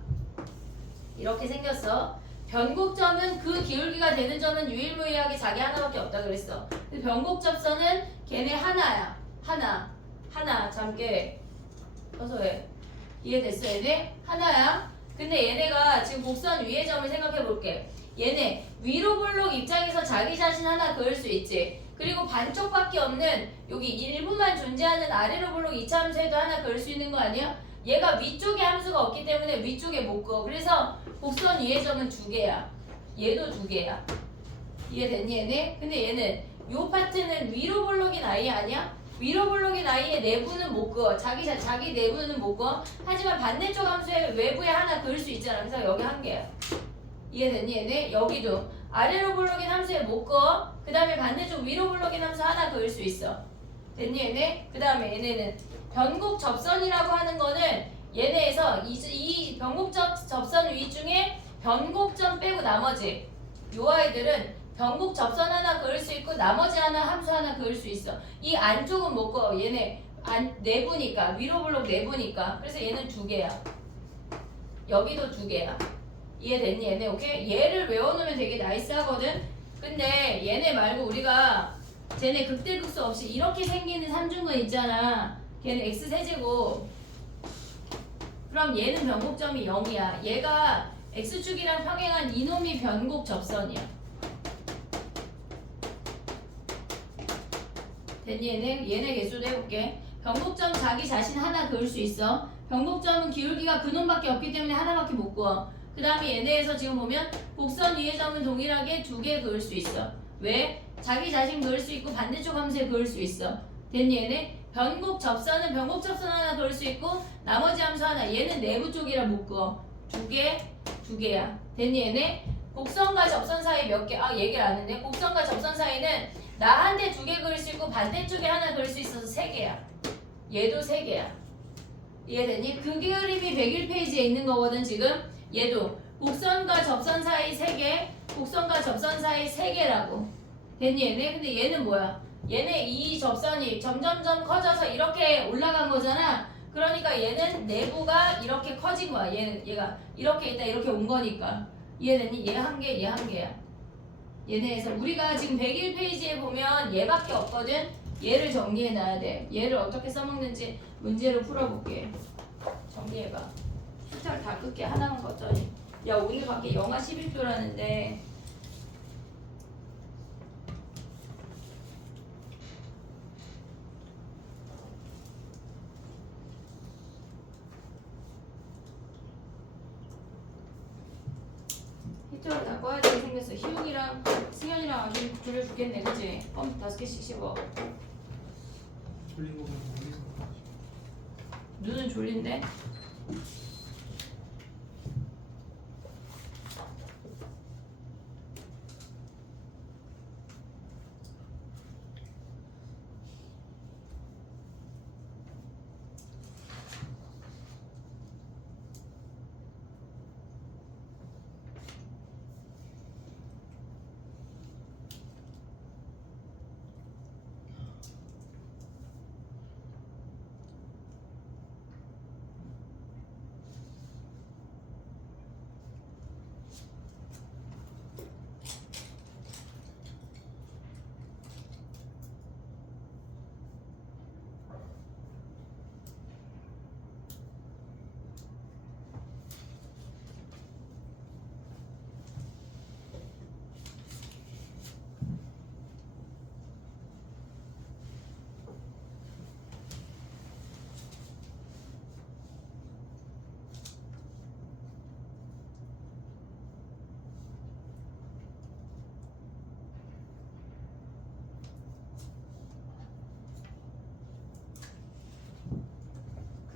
이렇게 생겼어. 변곡점은 그 기울기가 되는 점은 유일무이하게 자기 하나밖에 없다 그랬어. 근데 변곡 접선은 걔네 하나야. 하나 잠게 어서 해. 이해됐어 얘네? 하나야. 근데 얘네가 지금 곡선 위의 점을 생각해 볼게. 얘네 위로 볼록 입장에서 자기 자신 하나 그을 수 있지. 그리고 반쪽밖에 없는 여기 일부만 존재하는 아래로 볼록 2차 함수에도 하나 그을 수 있는 거 아니야? 얘가 위쪽에 함수가 없기 때문에 위쪽에 못 그어. 그래서 곡선 위의 점은 2개야. 얘도 2개야. 이해됐니 얘네? 근데 얘는 요 파트는 위로 볼록인 아이 아니야? 위로 볼록인 아이의 내부는 못 그어. 자기 내부는 못 그어. 하지만 반대쪽 함수의 외부에 하나 그을 수 있잖아. 그래서 여기 1개야. 이해됐니 얘네? 여기도 아래로 볼록인 함수에 못 그어. 그 다음에 반대쪽 위로 볼록인 함수 하나 그을 수 있어. 됐니 얘네? 그 다음에 얘네는 변곡 접선이라고 하는 거는 얘네에서 이 변곡 접선 위 중에 변곡점 빼고 나머지 요 아이들은 변곡 접선 하나 그을 수 있고 나머지 하나 함수 하나 그을 수 있어. 이 안쪽은 못 그어. 얘네 내부니까 위로 블록 내부니까. 그래서 얘는 2개야. 여기도 2개야. 이해됐니 얘네? 오케이? 얘를 외워놓으면 되게 나이스하거든. 근데 얘네 말고 우리가 쟤네 극대극소 없이 이렇게 생기는 삼중근 있잖아. 걔는 x세제곱. 그럼 얘는 변곡점이 0이야. 얘가 x축이랑 평행한 이놈이 변곡 접선이야. 됐니 얘네? 얘네 개수도 해볼게. 변곡점 자기 자신 하나 그을 수 있어. 변곡점은 기울기가 그놈밖에 없기 때문에 하나밖에 못 그어. 그 다음에 얘네에서 지금 보면 곡선 위의 점은 동일하게 2개 그을 수 있어. 왜? 자기 자신 그을 수 있고 반대쪽 함수에 그을 수 있어. 됐니 얘네? 변곡 접선은 변곡 접선 하나 그을 수 있고 나머지 함수 하나. 얘는 내부 쪽이라 못 그어. 2개야. 됐니 얘네? 곡선과 접선 사이 몇 개? 얘기를 안 했네. 곡선과 접선 사이는 나한테 2개 그을 수 있고 반대쪽에 하나 그을 수 있어서 3개야. 얘도 3개야. 이해됐니? 그 그림이 101페이지에 있는 거거든 지금. 얘도 곡선과 접선 사이 3개, 곡선과 접선 사이 3개라고. 됐니 얘네? 근데 얘는 뭐야? 얘네 이 접선이 점점점 커져서 이렇게 올라간 거잖아. 그러니까 얘는 내부가 이렇게 커진 거야. 얘가 이렇게 있다 이렇게 온 거니까. 이해됐니? 얘 1개, 얘 1개야. 얘네에서 우리가 지금 101페이지에 보면 얘밖에 없거든. 얘를 정리해놔야 돼. 얘를 어떻게 써먹는지 문제로 풀어볼게. 정리해봐. 숫자를 다 끌게. 하나만 걷자니. 야 오늘 밖에 영하 11도라는데 히터를 다 꺼야 되게 생겼어. 희욱이랑 승현이랑 아주 졸려 죽겠네 그치? 껌 5개씩 씹어. 졸린 거 보면 모르겠어. 눈은 졸린데?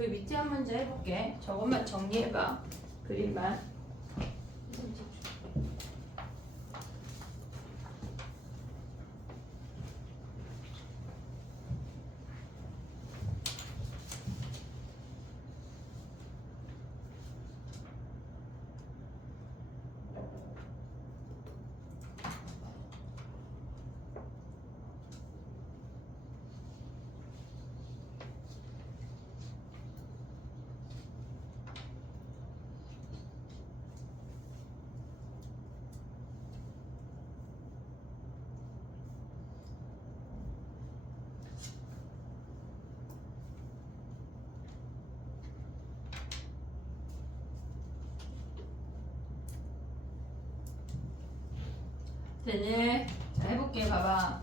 그 밑에 한 문제 해볼게. 저것만 정리해봐. 그림만. 되네. 자, 해볼게. 봐봐.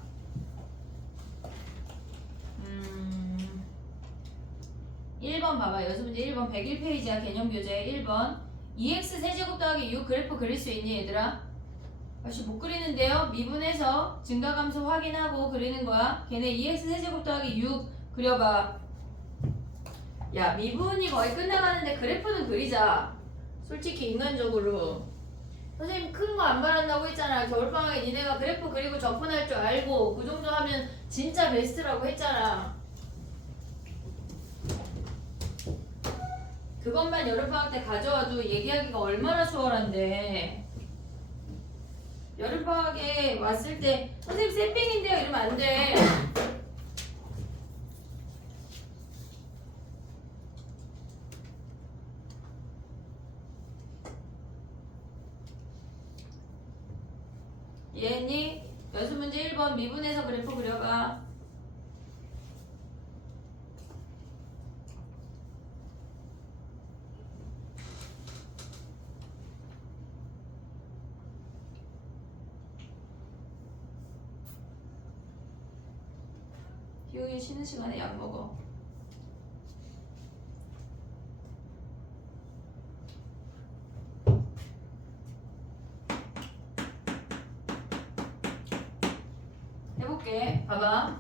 1번 봐봐. 여기서 문제 1번 101페이지야. 개념교재 1번 2x 세제곱 더하기 6 그래프 그릴 수 있니 얘들아? 역시 못 그리는데요. 미분해서 증가감소 확인하고 그리는 거야. 걔네 2x 세제곱 더하기 6 그려봐. 야, 미분이 거의 끝나가는데 그래프는 그리자. 솔직히 인간적으로 선생님 큰 거 안 바란다고 했잖아. 겨울방학에 니네가 그래프 그리고 접근할 줄 알고 그 정도 하면 진짜 베스트라고 했잖아. 그것만 여름방학 때 가져와도 얘기하기가 얼마나 수월한데. 여름방학에 왔을 때 선생님 쌤빙인데요 이러면 안 돼. 이해했니? 연습 문제 1번 미분해서 그래프 그려봐. 희용이 쉬는 시간에 약 먹어. 해볼게. 봐봐.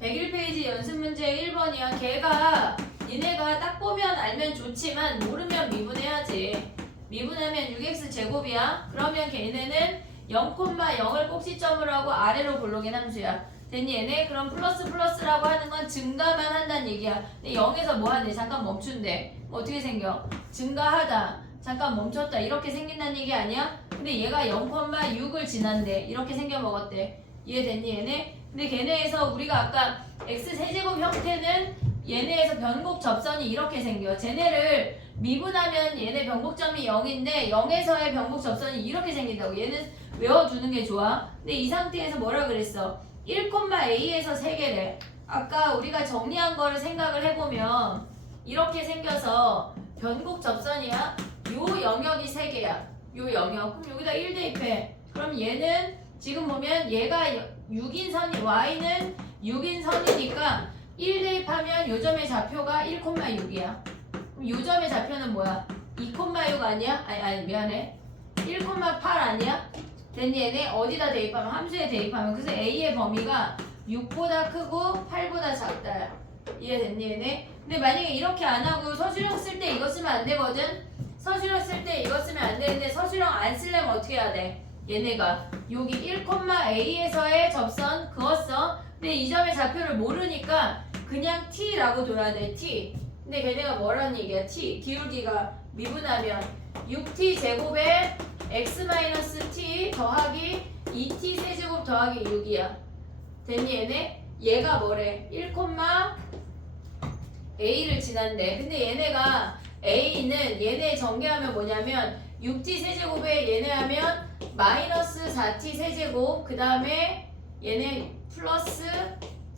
101페이지 연습 문제 1번이야. 걔가 니네가 딱 보면 알면 좋지만 모르면 미분해야지. 미분하면 6x 제곱이야. 그러면 걔네는 0,0을 꼭지점으로 하고 아래로 볼록인 함수야. 됐니 얘네? 그럼 플러스 플러스라고 하는 건 증가만 한다는 얘기야. 근데 0에서 뭐 하네? 잠깐 멈춘대. 뭐 어떻게 생겨? 증가하다. 잠깐 멈췄다. 이렇게 생긴다는 얘기 아니야? 근데 얘가 0,6을 지난대. 이렇게 생겨 먹었대. 이해됐니 얘네? 근데 걔네에서 우리가 아까 x 세제곱 형태는 얘네에서 변곡 접선이 이렇게 생겨. 쟤네를 미분하면 얘네 변곡점이 0인데 0에서의 변곡 접선이 이렇게 생긴다고. 얘는 외워두는 게 좋아. 근데 이 상태에서 뭐라 그랬어? 1,a에서 3개래. 아까 우리가 정리한 거를 생각을 해보면 이렇게 생겨서 변곡 접선이야. 요 영역이 3개야. 요 영역. 그럼 여기다 1 대입해. 그럼 얘는 지금 보면 얘가 6인 선이 y는 6인 선이니까 1 대입하면 요 점의 좌표가 1,6이야. 그럼 요 점의 좌표는 뭐야? 2,6 아니야? 아니 미안해. 1,8 아니야? 됐니 얘네? 어디다 대입하면? 함수에 대입하면. 그래서 a의 범위가 6보다 크고 8보다 작다야. 이해됐니 얘네? 근데 만약에 이렇게 안 하고 서술형 쓸 때 이거 쓰면 안 되거든? 서술형 쓸 때 이거 쓰면 안 되는데 서술형 안 쓰려면 어떻게 해야 돼? 얘네가 여기 1,a에서의 접선 그었어. 근데 이 점의 좌표를 모르니까 그냥 t라고 둬야 돼. t. 근데 걔네가 뭐라는 얘기야? t. 기울기가 미분하면 6t 제곱에 x-t 더하기 2t 세제곱 더하기 6이야. 됐니 얘네? 얘가 뭐래? 1,a를 지난대. 근데 얘네가 a는 얘네 전개하면 뭐냐면 6t 세제곱에 얘네 하면 마이너스 4t 세제곱 그 다음에 얘네 플러스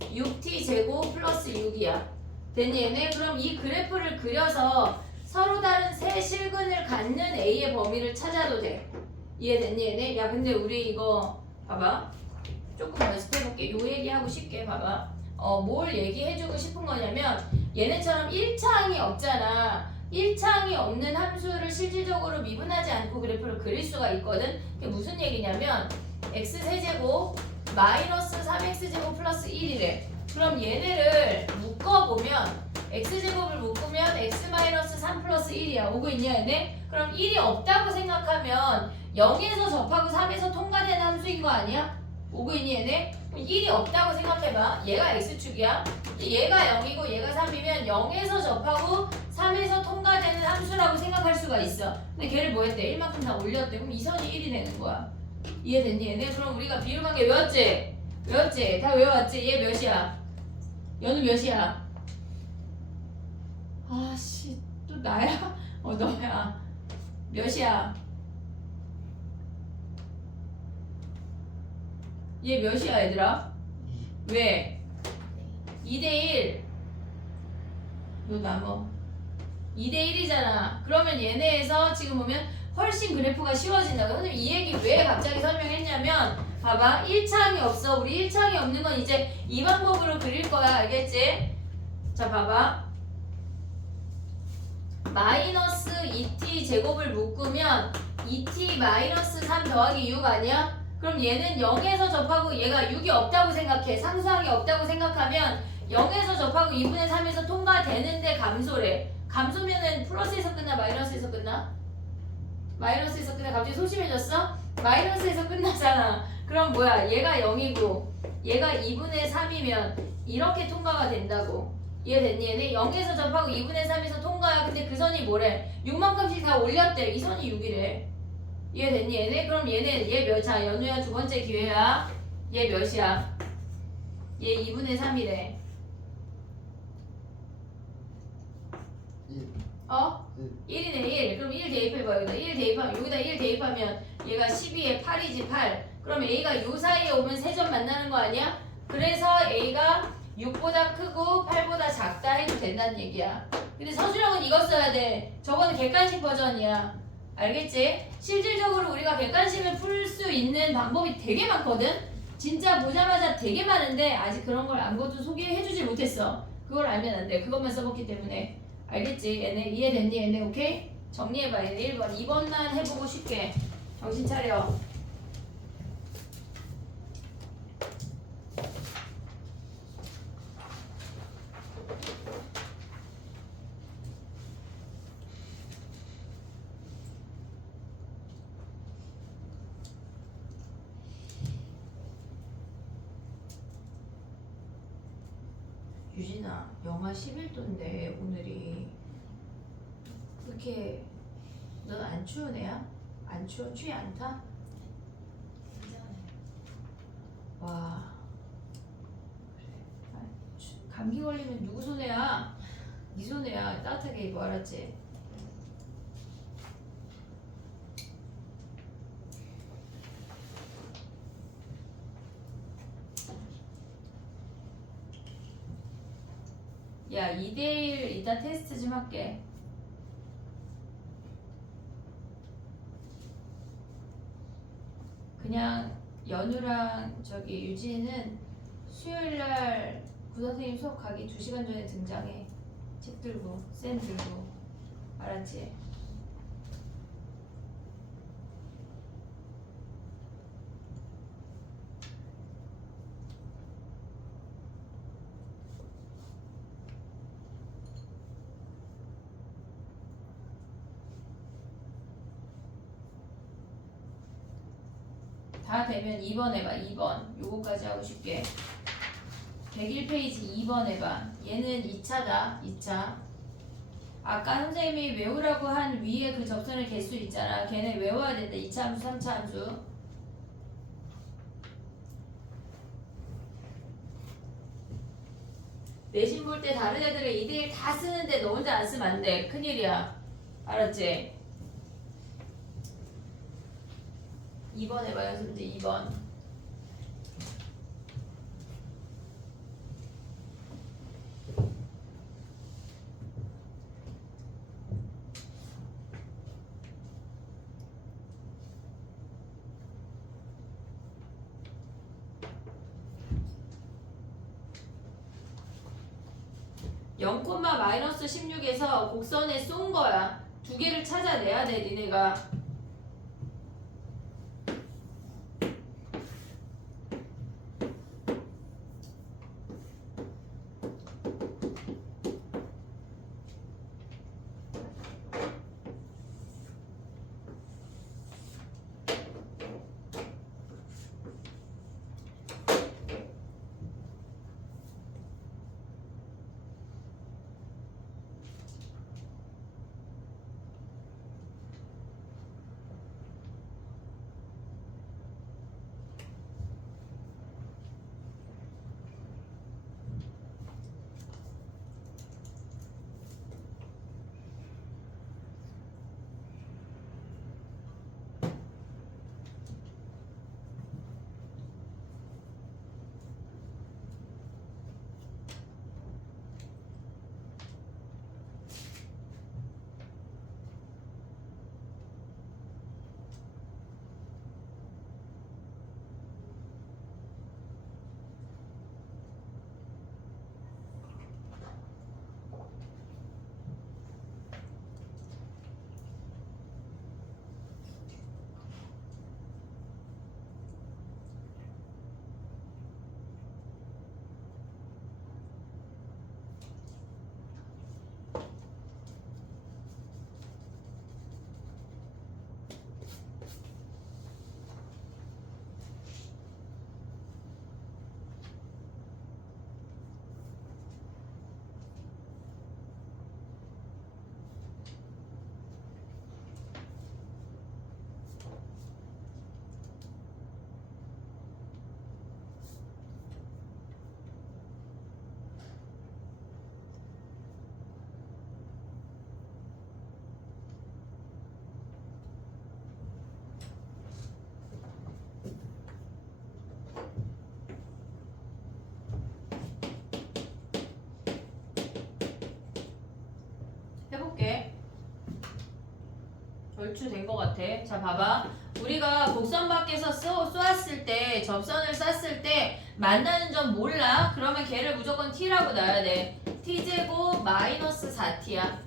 6t 제곱 플러스 6이야. 됐니 얘네? 그럼 이 그래프를 그려서 서로 다른 세 실근을 갖는 a의 범위를 찾아도 돼. 이해됐니 얘네? 야 근데 우리 이거 봐봐. 조금 연습해볼게. 요 얘기하고 쉽게 봐봐. 뭘 얘기해주고 싶은 거냐면 얘네처럼 1차항이 없잖아. 1차항이 없는 함수를 실질적으로 미분하지 않고 그래프를 그릴 수가 있거든. 그게 무슨 얘기냐면 x세제곱 마이너스 3x제곱 플러스 1이래. 그럼 얘네를 묶어보면 x제곱을 묶으면 x-3 플러스 1이야. 오고 있냐 얘네? 그럼 1이 없다고 생각하면 0에서 접하고 3에서 통과되는 함수인 거 아니야? 오고 있니 얘네? 1이 없다고 생각해봐. 얘가 x축이야. 얘가 0이고 얘가 3이면 0에서 접하고 3에서 통과되는 함수라고 생각할 수가 있어. 근데 걔를 뭐 했대? 1만큼 다 올렸대. 그럼 이 선이 1이 되는 거야. 이해됐니 얘네? 그럼 우리가 비율관계 외웠지? 외웠지? 다 외워왔지? 얘 몇이야? 얘는 몇이야? 아씨 또 나야? 너야. 몇이야? 얘 몇이야 얘들아? 왜? 2대1 너 남어 2대1이잖아. 그러면 얘네에서 지금 보면 훨씬 그래프가 쉬워진다고. 선생님 이 얘기 왜 갑자기 설명했냐면 봐봐 1차항이 없어. 우리 1차항이 없는 건 이제 이 방법으로 그릴 거야. 알겠지? 자 봐봐 마이너스 2t 제곱을 묶으면 2t 마이너스 3 더하기 6 아니야? 그럼 얘는 0에서 접하고 얘가 6이 없다고 생각해. 상수항이 없다고 생각하면 0에서 접하고 2분의 3에서 통과되는데 감소래. 감소면은 플러스에서 끝나 마이너스에서 끝나? 마이너스에서 끝나. 갑자기 소심해졌어? 마이너스에서 끝나잖아. 그럼 뭐야? 얘가 0이고 얘가 2분의 3이면 이렇게 통과가 된다고. 이해됐니? 얘네 0에서 접하고 2분의 3에서 통과야. 근데 그 선이 뭐래? 6만큼씩 다 올렸대. 이 선이 6이래. 이해됐니? 얘네? 그럼 얘는 얘 몇? 자 연우야 두 번째 기회야. 얘 몇이야? 얘 2분의 3이래. 1. 어? 1이네 1. 그럼 1 대입해봐. 여기다 1 대입하면 여기다 1 대입하면 얘가 12에 8이지 8. 그럼 A가 요 사이에 오면 3점 만나는 거 아니야? 그래서 A가 6보다 크고 8보다 작다 해도 된다는 얘기야. 근데 서술형은 이거 써야 돼. 저거는 객관식 버전이야. 알겠지? 실질적으로 우리가 객관식을 풀 수 있는 방법이 되게 많거든? 진짜 보자마자 되게 많은데 아직 그런 걸 아무것도 소개해주지 못했어. 그걸 알면 안 돼. 그것만 써봤기 때문에. 알겠지? 얘네 이해됐니? 얘네 오케이? 정리해봐. 얘네 1번. 2번만 해보고 쉽게. 정신 차려. 유진아, 영하 11도인데 오늘이 그렇게 넌 안 추운 애야? 안 추워? 추위 안 타? 와 그래. 감기 걸리면 누구 손해야? 네 손해야. 따뜻하게 입어. 알았지? 야 2대1 이따 테스트 좀 할게. 그냥 연우랑 저기 유진이는 수요일날 구선생님 수업 가기 2시간 전에 등장해. 책 들고 쌤 들고. 알았지? 다 되면 2번 해봐. 2번 요거까지 하고 싶게. 101페이지 2번 해봐. 얘는 2차다. 2차. 아까 선생님이 외우라고 한 위에 그 접선의 개수 있잖아. 걔네 외워야 된다. 2차 함수 3차 함수. 내신 볼 때 다른 애들은 2대1 다 쓰는데 너 혼자 안 쓰면 안 돼. 큰일이야. 알았지? 2번 해봐요. 문제 2번. (0, 16에서 곡선에 쏜 거야. 두 개를 찾아내야 돼 니네가. 얼추 된 것 같아. 자, 봐봐. 우리가 곡선 밖에서 쏘았을 때, 접선을 쐈을 때 만나는 점 몰라? 그러면 걔를 무조건 t라고 놔야 돼. t제곱 마이너스 4t야.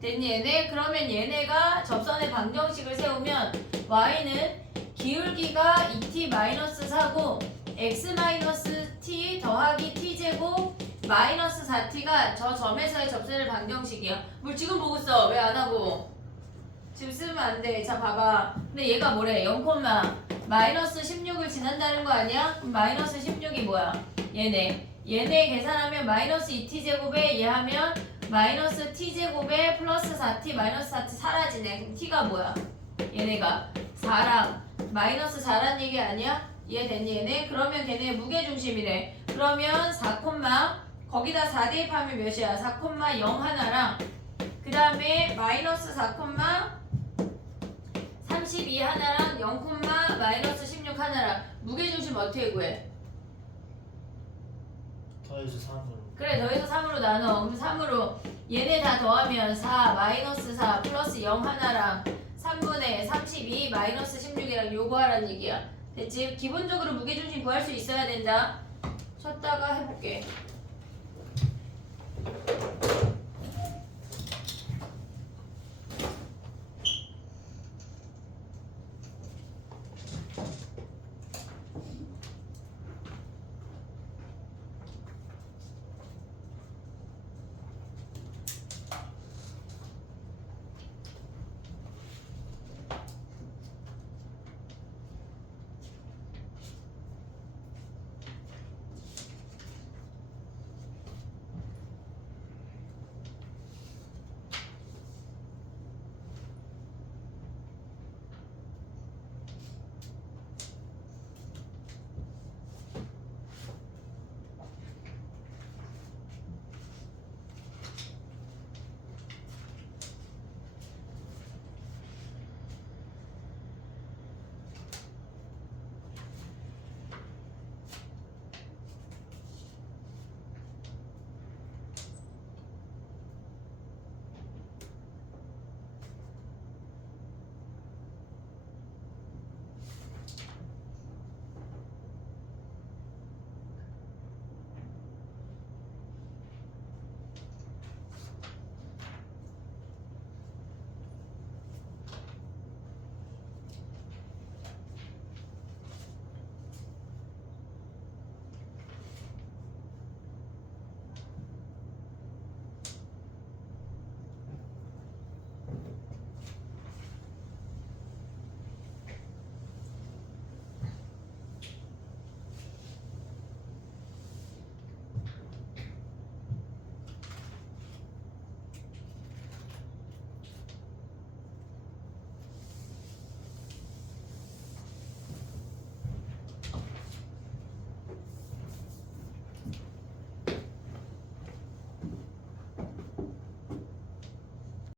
됐니 얘네? 그러면 얘네가 접선의 방정식을 세우면 y는 기울기가 2t 마이너스 4고 x 마이너스 t 더하기 t제곱 마이너스 4t가 저 점에서의 접선의 방정식이야. 뭘 지금 보고 써? 왜 안 하고? 지금 쓰면 안 돼. 자, 봐봐. 근데 얘가 뭐래? 0, 마이너스 16을 지난다는 거 아니야? 그럼 마이너스 16이 뭐야? 얘네 계산하면 마이너스 2t제곱에 얘 하면 마이너스 t제곱에 플러스 4t 마이너스 4t 사라지네. 그럼 t가 뭐야? 얘네가 4랑 마이너스 4란 얘기 아니야? 이해됐니 얘네? 그러면 걔네 무게중심이래. 그러면 4, 거기다 4 대입하면 몇이야? 4,0 하나랑 그 다음에 마이너스 4,32 하나랑 0, 마이너스 16 하나랑 무게중심 어떻게 구해? 더해서 3으로. 그래 더해서 3으로 나눠. 그럼 3으로 얘네 다 더하면 4 마이너스 4 플러스 0 하나랑 3분의 32 마이너스 16이랑 요거 하란 얘기야. 됐지? 기본적으로 무게중심 구할 수 있어야 된다. 쳤다가 해볼게.